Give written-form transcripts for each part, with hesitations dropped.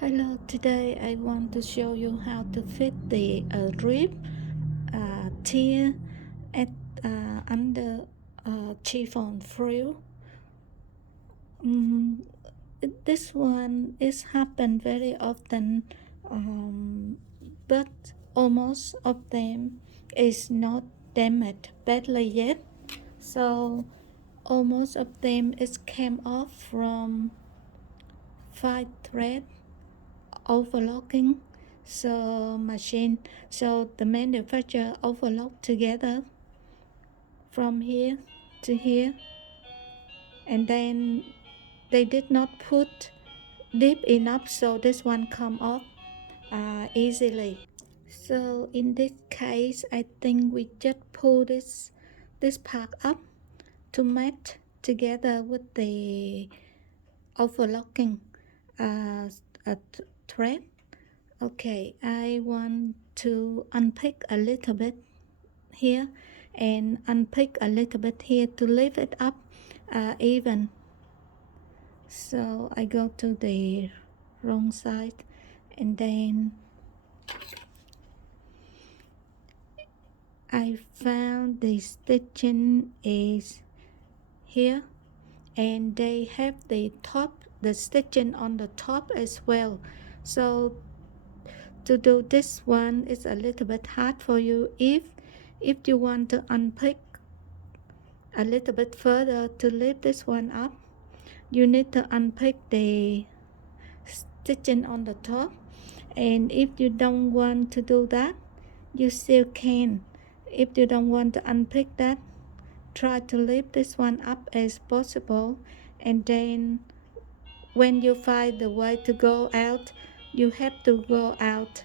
Hello, today I want to show you how to fit the rib tear at under chiffon frill. Mm, this one is happen very often, um, but almost of them is not damaged badly yet. So almost of them is came off from five thread overlocking so the manufacturer overlock together from here to here, and then they did not put deep enough so this one come off easily. So in this case I think we just pull this part up to match together with the overlocking thread. Okay, I want to unpick a little bit here and unpick a little bit here to lift it up even. So I go to the wrong side, and then I found the stitching is here, and they have the stitching on the top as well. So to do this one is a little bit hard for you. If you want to unpick a little bit further to lift this one up, you need to unpick the stitching on the top. And if you don't want to do that, you still can. If you don't want to unpick that, try to lift this one up as possible, and then when you find the way to go out, you have to go out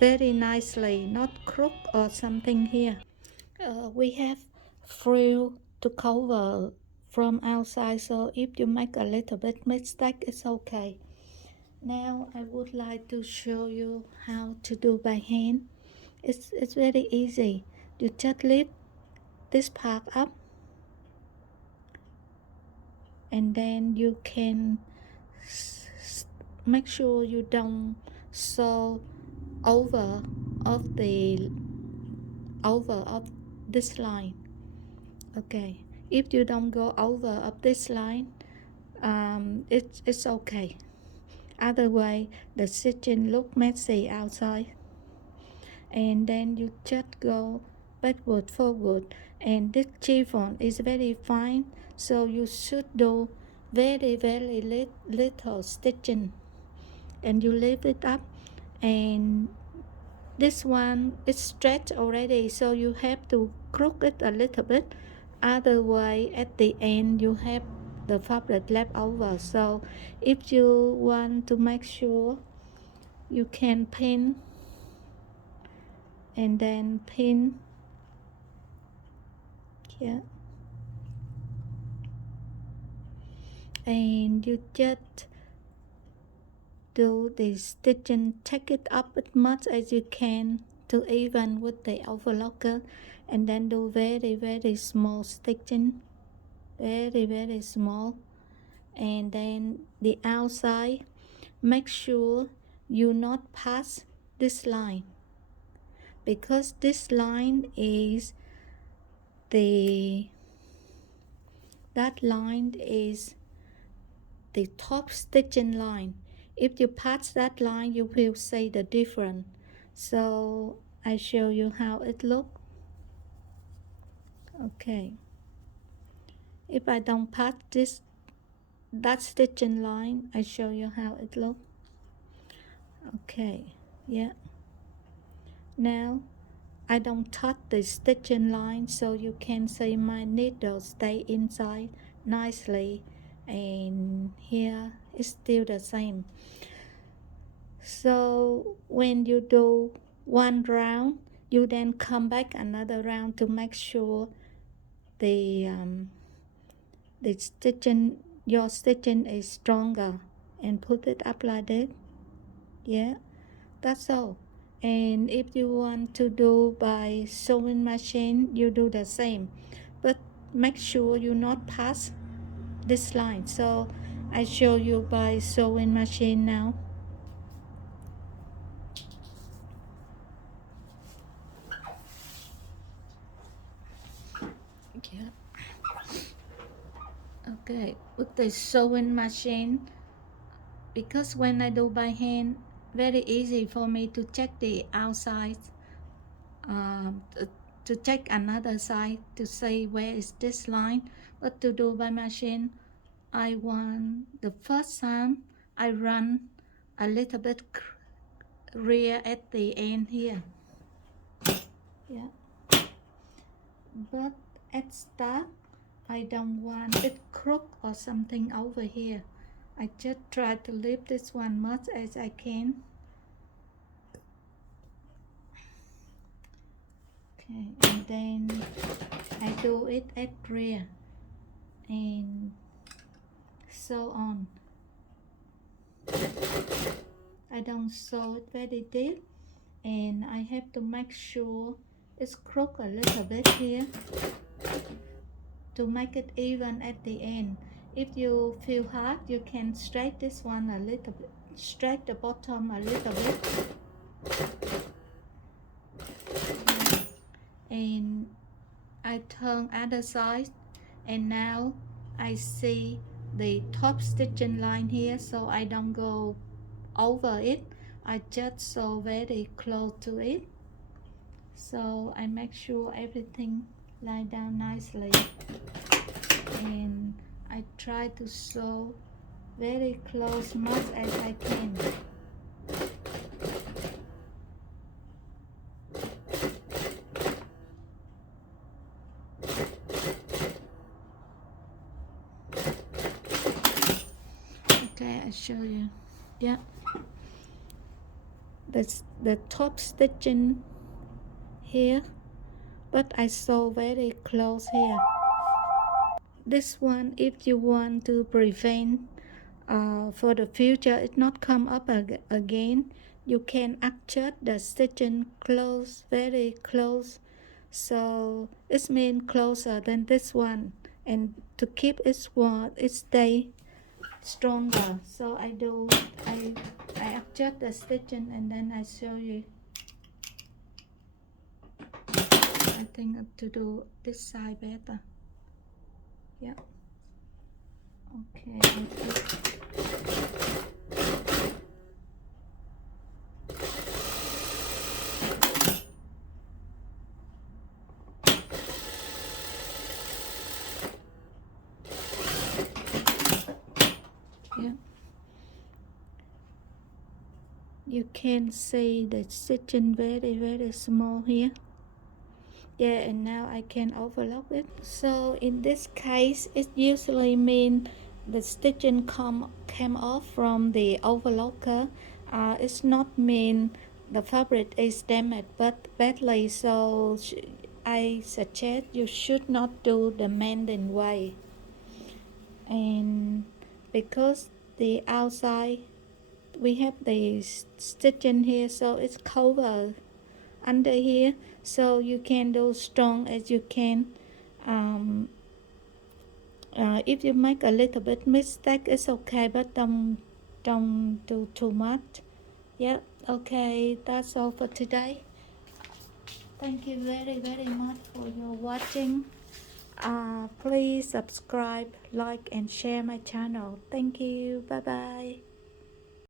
very nicely, not crook or something here. We have frill to cover from outside, so if you make a little bit mistake, it's okay. Now I would like to show you how to do by hand. It's very easy. You just lift this part up, and then you can make sure you don't sew over of the over of this line. Okay, if you don't go over of this line, it's okay. Otherwise the stitching look messy outside, and then you just go backward forward. And this chiffon is very fine, so you should do very little stitching, and you lift it up. And this one is stretched already, so you have to crook it a little bit. Otherwise at the end you have the fabric left over. So if you want to make sure, you can pin and then pin here, and you just do the stitching, take it up as much as you can to even with the overlocker, and then do very small stitching, very small. And then the outside, make sure you not pass this line, because this line is that line is the top stitching line. If you pass that line, you will see the difference. So I show you how it looks. Okay, if I don't pass that stitching line, I show you how it looks. Okay, yeah. Now I don't touch the stitching line, so you can see my needle stay inside nicely, and here it's still the same. So when you do one round, you then come back another round to make sure the stitching, your stitching is stronger, and put it up like that. Yeah, that's all. And if you want to do by sewing machine, you do the same, but make sure you not pass this line. So I show you by sewing machine now. Okay, with the sewing machine, because when I do by hand, very easy for me to check the outside, to check another side to see where is this line. But to do by machine, I want the first time I run a little bit rear at the end here. Yeah, but at start I don't want it crook or something over here. I just try to leave this one much as I can. Okay, and then I do it at rear and so on. I don't sew it very deep, and I have to make sure it's crook a little bit here to make it even at the end. If you feel hard, you can straight this one a little bit, straight the bottom a little bit, and I turn other side, and now I see the top stitching line here, so I don't go over it. I just sew very close to it, so I make sure everything lie down nicely, and I try to sew very close much as I can. Okay, I show you. Yeah, that's the top stitching here, but I sew very close here. This one, if you want to prevent for the future it not come up again, you can adjust the stitching close, very close, so it's mean closer than this one, and to keep it stay stronger. So I adjust the stitching and then I show you. I think to do this side better. Yeah. Okay. Yeah. You can see the stitching very small here. Yeah, and now I can overlock it. So in this case, it usually means the stitching came off from the overlocker. It's not mean the fabric is damaged but badly, so I suggest you should not do the mending way. And because the outside we have the stitching here, so it's covered under here, so you can do strong as you can. If you make a little bit mistake, it's okay, but don't do too much. Yeah, okay, that's all for today. Thank you very much for your watching. Please subscribe, like and share my channel. Thank you. Bye bye.